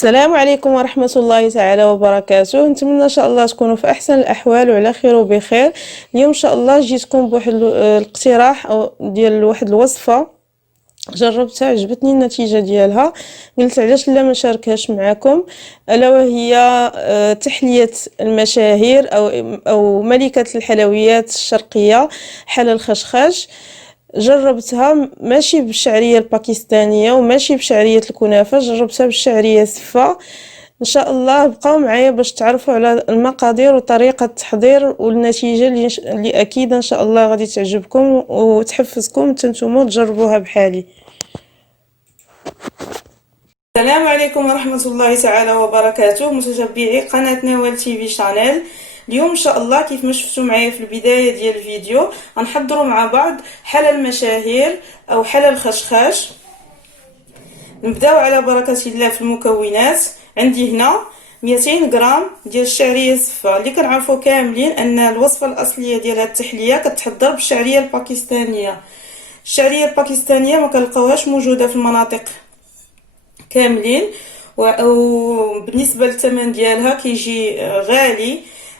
السلام عليكم ورحمة الله تعالى وبركاته. نتمنى ان شاء الله تكونوا في احسن الاحوال وعلى خير وبخير. اليوم ان شاء الله جيتكم بواحد الاقتراح او ديال واحد الوصفة جربتها، عجبتني النتيجة ديالها، قلت علاش لا ما نشاركهاش معكم. الا وهي تحلية المشاهير او ملكة الحلويات الشرقية، حل الخشخاش. جربتها ماشي بالشعريه الباكستانيه وماشي بشعريه الكنافه، جربتها بالشعريه السفه. ان شاء الله بقاو معايا باش تعرفوا على المقادير وطريقه التحضير والنتيجه اللي اكيد ان شاء الله غادي تعجبكم وتحفزكم نتوما تجربوها بحالي. السلام عليكم ورحمة الله تعالى وبركاته، متتبعي قناة نوال تي في شانيل. اليوم ان شاء الله كيف ما شفتوا معايا في البداية ديال الفيديو غنحضروا مع بعض حلى المشاهير او حلى الخشخاش. نبداو على بركة الله في المكونات. عندي هنا 200 غرام ديال الشعريه الصفا اللي كنعرفوا كاملين ان الوصفه الاصليه ديال هذه التحليه كتحضر بالشعريه الباكستانيه. الشعريه الباكستانيه ما كنلقاوهاش موجوده في المناطق كاملين، وبالنسبه للثمن ديالها كيجي غالي.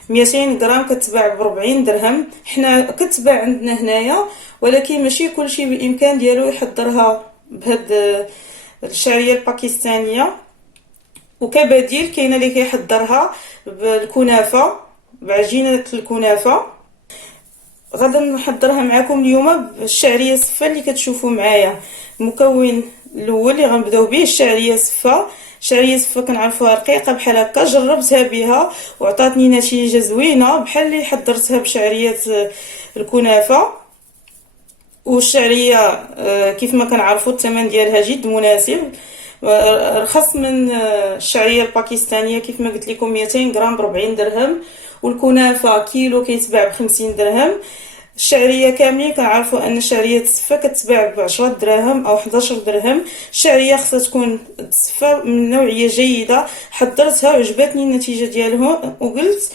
200 غرام كتباع ب40 درهم، حنا كتباع عندنا هنايا، ولكن ماشي كلشي بالامكان ديالو يحضرها بهاد الشعريه الباكستانيه. وكبديل كاين اللي كيحضرها بالكنافه، بعجينه الكنافه. غادا نحضرها معكم اليوم بالشعريه الصفا اللي كتشوفوا معايا. المكون الاول اللي غنبداو به الشعريه الصفا. الشعريه الصفا كنعرفوها رقيقه بحال هكا، جربتها بها وعطاتني نتيجه زوينه بحال اللي حضرتها بشعريه الكنافه. والشعريه كيف ما كنعرفوا الثمن ديالها جد مناسب، رخص من الشعريه الباكستانيه. كيف ما قلت لكم 200 غرام ب40 درهم، والكنافه كيلو كيتباع ب50 درهم. الشعريه كاملين كنعرفوا ان الشعريه الصفا كتباع ب10 دراهم او 11 درهم. الشعريه خصها تكون صفا من نوعيه جيده. حضرتها وعجبتني النتيجه ديالها وقلت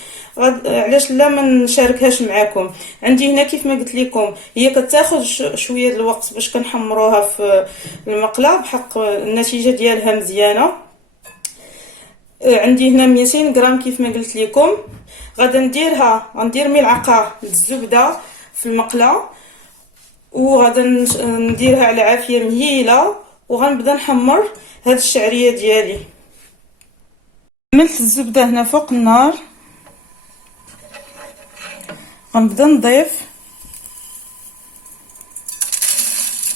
علاش لا ما نشاركهاش معكم. عندي هنا كيف ما قلت لكم هي كتاخذ شويه الوقت باش كنحمروها في المقله بحق النتيجه ديالها مزيانه. عندي هنا 200 غرام كيف ما قلت لكم. غادا غندير ملعقه الزبده في المقله، وغادا نديرها على عافيه مهيله، وغنبدا نحمر هاد الشعريه ديالي. عملت الزبده هنا فوق النار، غنبدا نضيف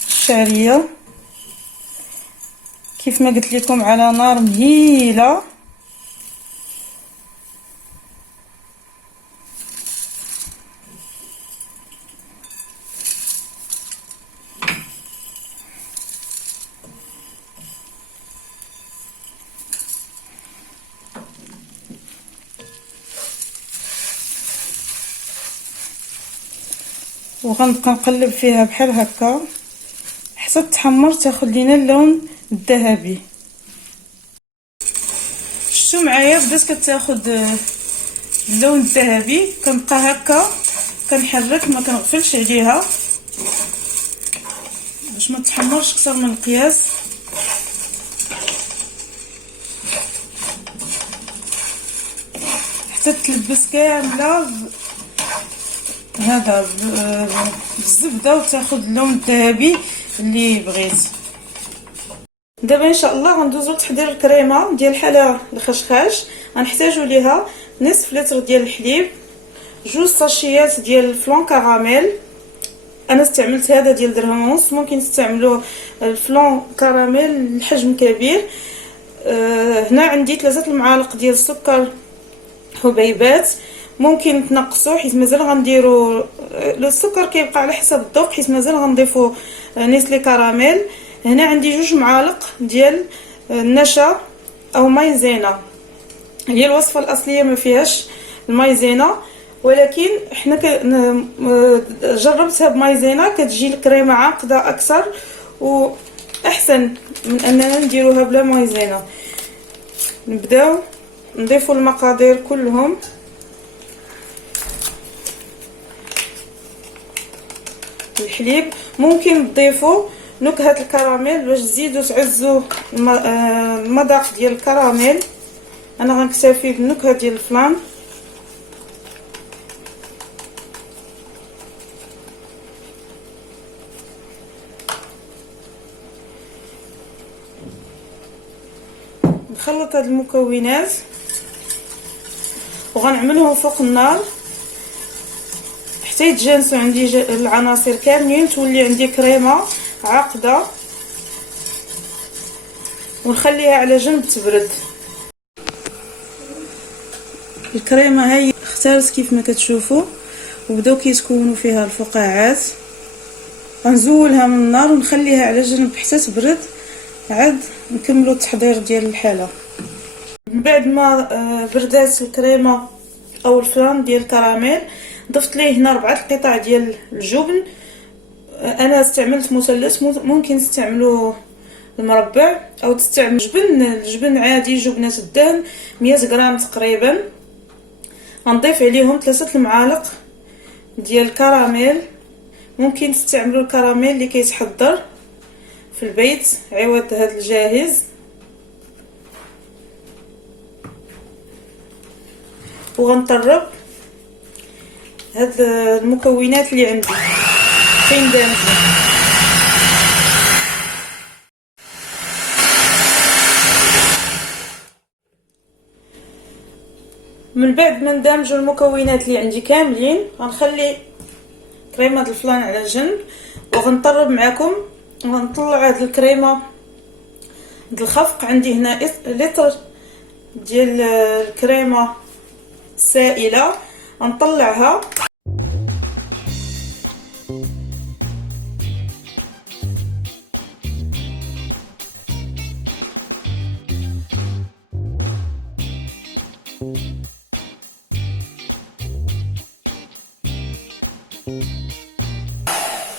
الشعريه كيف ما قلت لكم على نار مهيله. وغنبقى نقلب فيها بحال هكا حتى تحمر، تاخذ لينا اللون الذهبي. شفتوا معايا بدات كتاخذ اللون الذهبي. كنبقى هكا كنحرك، ما كنغفلش عليها باش ما تحمرش اكثر من القياس. حتى تلبس كامله هذا بالزبده وتاخذ اللون الذهبي اللي بغيت. دابا ان شاء الله غندوزو لتحضير الكريمه ديال حلا الخشخاش. غنحتاجو ليها نصف لتر ديال الحليب، 2 ساشيات ديال الفلون كراميل. انا استعملت هذا ديال درهم ونص، ممكن تستعملوا الفلون كراميل الحجم كبير. هنا عندي 3 المعالق ديال السكر حبيبات، ممكن تنقصوا حيت مازال غنديروا السكر كيبقى على حسب الذوق، حيت مازال غنضيفوا نيسلي كراميل. هنا عندي 2 معالق ديال النشا او مايزينا. هي الوصفه الاصليه ما فيهاش المايزينا، ولكن حنا جربتها بمايزينا كتجي الكريمه عاقده اكثر واحسن من اننا نديروها بلا مايزينا. نبداو نضيفوا المقادير كلهم. الحليب ممكن تضيفوا نكهة الكراميل باش تزيدوا تعزوا المذاق ديال الكراميل. انا غنكتفي بالنكهة ديال الفلان. نخلط هاد المكونات وغنعملهم فوق النار حتى يتجانسوا عندي العناصر كاملين، تولي عندي كريمه عاقده، ونخليها على جنب تبرد. الكريمه هاي اختارت كيف ما كتشوفوا، وبداو كيتكونوا فيها الفقاعات. غنزولها من النار ونخليها على جنب حتى تبرد، عاد نكملوا التحضير ديال الحاله. من بعد ما بردات الكريمه او الفلان ديال الكراميل، ضفت ليه هنا 4 قطع ديال الجبن. انا استعملت مثلث، ممكن تستعملوا المربع او تستعمل الجبن عادي، جبنه الدهن 100 غرام تقريبا. غنضيف عليهم 3 المعالق ديال الكراميل. ممكن تستعملوا الكراميل اللي كيتحضر في البيت عوض هذا الجاهز. وغنطرب هاد المكونات اللي عندي فين دامجه. من بعد ما ندمجوا المكونات اللي عندي كاملين، غنخلي كريمه الفلان على جنب وغنطرب معكم. غنطلع هاد الكريمه د الخفق. عندي هنا لتر ديال الكريمه سائله، غنطلعها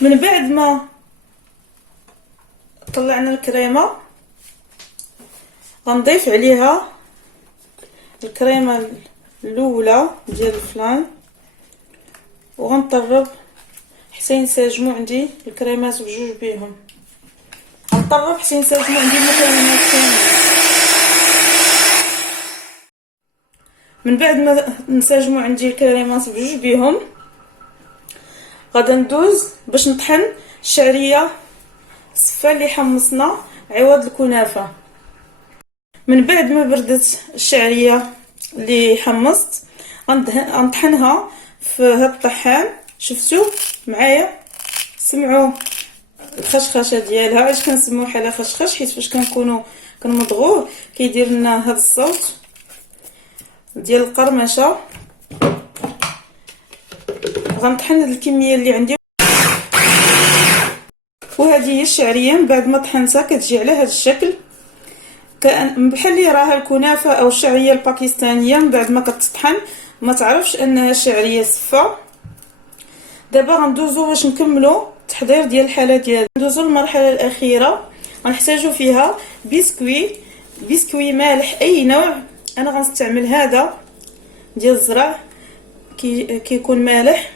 من بعد ما طلعنا الكريمه. غنضيف عليها الكريمه الاولى ديال الفلان وغنطرب حتى ينسجموا عندي الكريمات بجوج بيهم. غنطرب حتى ينسجموا عندي المكونات كاملين. من بعد ما نسجموا عندي الكريمات بجوج بيهم، غادا ندوز باش نطحن الشعريه الصفه اللي حمصنا عوض الكنافه. من بعد ما بردت الشعريه اللي حمصت، غنطحنها في هاد الطحان. شفتوا معايا؟ سمعوا الخشخشه ديالها. علاش كنسميو حاله خشخش؟ حيت فاش كنكونوا كنمضغوه كيدير لنا هاد الصوت ديال القرمشه. غنطحن هاد الكميه اللي عندي، وهذه هي الشعريه. من بعد ما طحنتها كتجي على هذا الشكل، بحال اللي راها الكنافه او الشعريه الباكستانيه. من بعد ما كتطحن ما تعرفش انها شعريه صفه. دابا غندوزو باش نكملوا التحضير ديال الحاله ديالنا. ندوزو للمرحله الاخيره. غنحتاجو فيها بسكوي مالح اي نوع. انا غنستعمل هذا ديال الزرع كيكون مالح.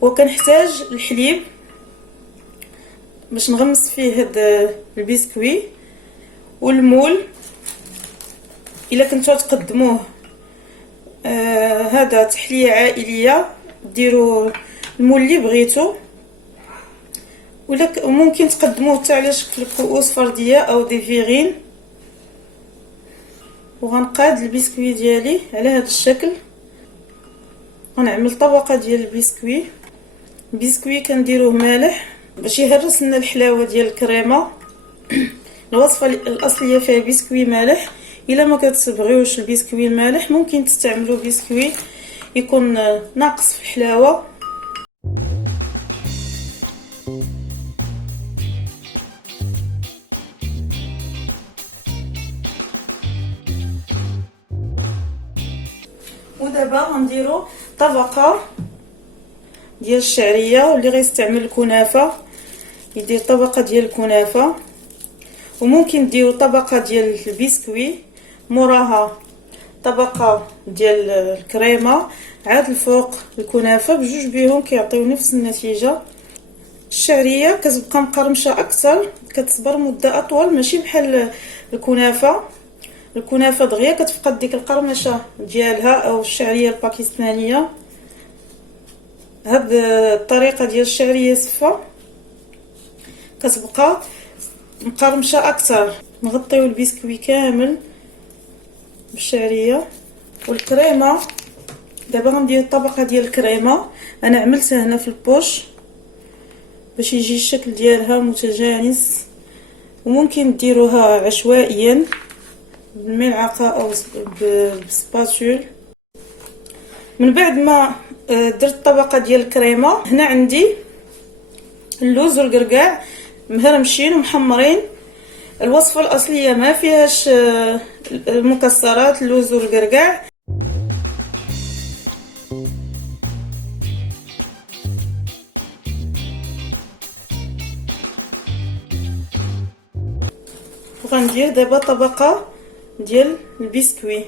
وكنحتاج الحليب باش نغمس فيه هذا البسكوي، والمول الا كنتو تقدموه هذا تحليه عائليه، ديروا المول اللي بغيتو، ولا ممكن تقدموه حتى على شكل كؤوس فرديه او دي فيغين. وغنقاد البسكوي ديالي على هذا الشكل. غنعمل طبقه ديال البسكوي كنديروه مالح باش يهرس لنا الحلاوه ديال الكريمه. الوصفه الاصليه فيها بسكوي مالح. الا ما كتبغيوش البسكوي المالح ممكن تستعملوا بسكوي يكون ناقص في الحلاوه. ودابا غنديروا طبقه ديال الشعريه، واللي غيستعمل الكنافه يدير طبقه ديال الكنافه، وممكن ديروا طبقه ديال البسكوي، موراها طبقه ديال الكريمه، عاد الفوق الكنافه. بجوج بيهم كيعطيو نفس النتيجه. الشعريه كتبقى مقرمشه اكثر، كتصبر مده اطول، ماشي بحال الكنافه دغيا كتفقد ديك القرمشه ديالها، او الشعريه الباكستانيه. هاد الطريقه ديال الشعريه صفه كتبقى مقرمشه اكثر. نغطيو البسكوي كامل بالشعريه والكريمه. دابا غندير الطبقه ديال الكريمه، انا عملتها هنا في البوش باش يجي الشكل ديالها متجانس، وممكن ديروها عشوائيا بالملعقه او بالسباتول. من بعد ما درت الطبقه ديال الكريمه، هنا عندي اللوز والقرقاع مهرمشين ومحمرين. الوصفه الاصليه ما فيهاش المكسرات، اللوز والقرقاع. وغندير دابا طبقه ديال البسكوي.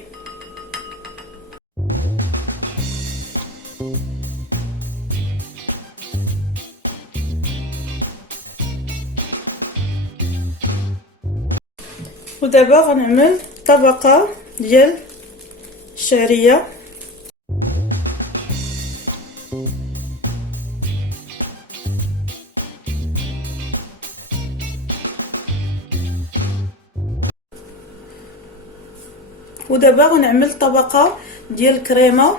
ودابا غنعمل طبقه ديال الشعريه. ودابا غنعمل طبقه ديال الكريمه.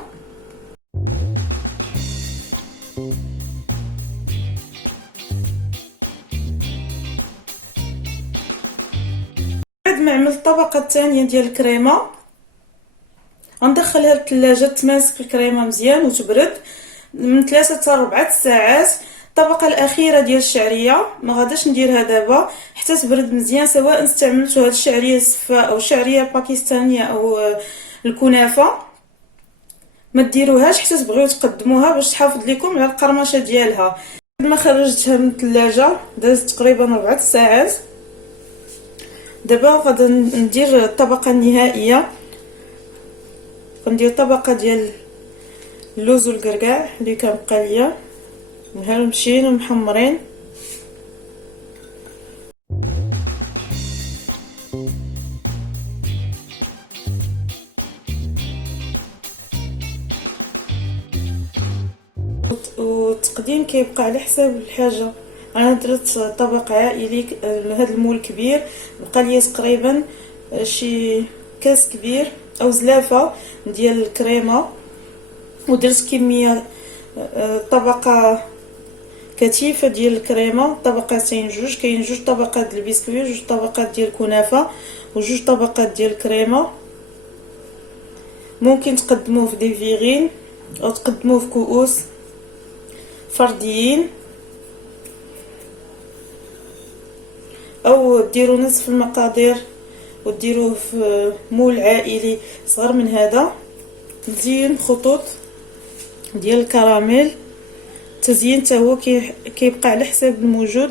بعد ما عملت الطبقه الثانيه ديال الكريمه، غندخلها للثلاجه تماسك الكريمه مزيان وتبرد من 3 حتى 4 ساعات. الطبقه الاخيره ديال الشعريه ما غاداش نديرها دابا حتى تبرد مزيان، سواء استعملتوا هاد الشعريه الصفاء او الشعريه الباكستانيه او الكنافه. ما ديروهاش حتى تبغيو تقدموها باش تحافظ لكم على القرمشه ديالها. بعد ما خرجتها من الثلاجه دازت تقريبا 4 ساعات. دابا غادي ندير الطبقه النهائيه. غندير طبقه ديال اللوز والقرقاع اللي كنبقى ليا مهرمشين ومحمرين. والتقديم كيبقى على حساب الحاجه. انا درت طبق عائلي لهذا المول كبير، بقى لي تقريبا شي كاس كبير او زلافه ديال الكريمه، ودرت كميه طبقه كثيفه ديال الكريمه، طبقتين جوج. كاين جوج طبقات ديال البسكويت، جوج طبقات ديال الكنافه، وجوج طبقات ديال الكريمه. ممكن تقدموه في دي فيغين او تقدموه في كؤوس فرديين، او ديروا نصف المقادير وديروه في مول عائلي صغر من هذا. نزين خطوط ديال الكراميل، التزيين حتى هو كيبقى على حساب الموجود.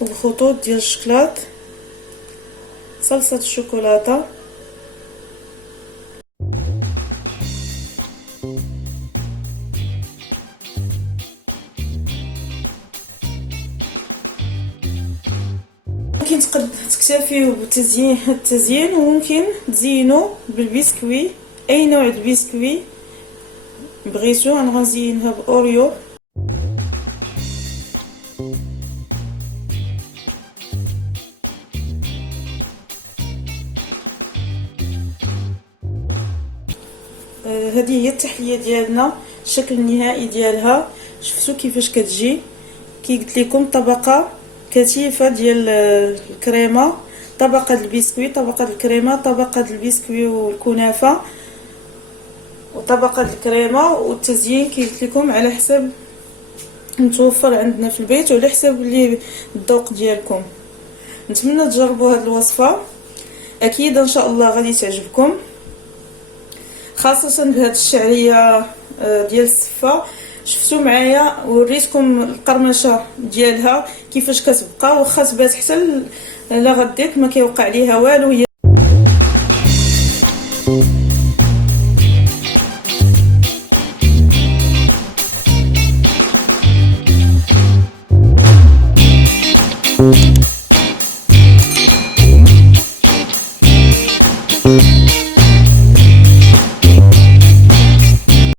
وخطوط ديال الشكلاط، صلصه الشوكولاته، ممكن تكتفيو بالتزيين وممكن تزينوا بالبسكوي، اي نوع البسكوي بغيتو. انا غنزينها باوريو. هذه هي التحليه ديالنا، الشكل النهائي ديالها. شفتوا كيفاش كتجي؟ كي قلت لكم طبقه كثيفه ديال الكريمه، طبقه البسكوي، طبقه الكريمه، طبقه البسكوي والكنافه، وطبقه الكريمه. والتزيين كي قلت لكم على حسب متوفر عندنا في البيت وعلى حسب اللي الذوق ديالكم. نتمنى تجربوا هذه الوصفه، اكيد ان شاء الله غادي تعجبكم، خاصه بهذه الشعريه ديال الصفه. شفتوا معايا وريتكم القرمشه ديالها كيفاش كتبقى، واخا تبات حتى لغديك ما كيوقع ليها والو. you.